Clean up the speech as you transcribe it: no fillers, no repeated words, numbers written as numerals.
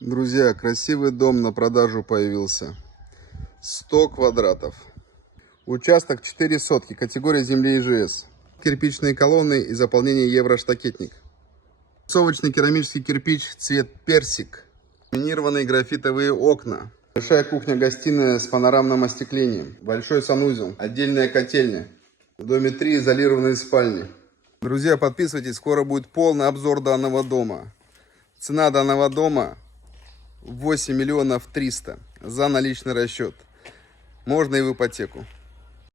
Друзья, красивый дом на продажу появился. 100 квадратов. Участок 4 сотки, категория земли ИЖС. Кирпичные колонны и заполнение евроштакетник. Совочный керамический кирпич, цвет персик. Ламинированные графитовые окна. Большая кухня-гостиная с панорамным остеклением. Большой санузел. Отдельная котельня. В доме 3 изолированные спальни. Друзья, подписывайтесь, скоро будет полный обзор данного дома. Цена данного дома 8 миллионов 300 за наличный расчет. Можно и в ипотеку.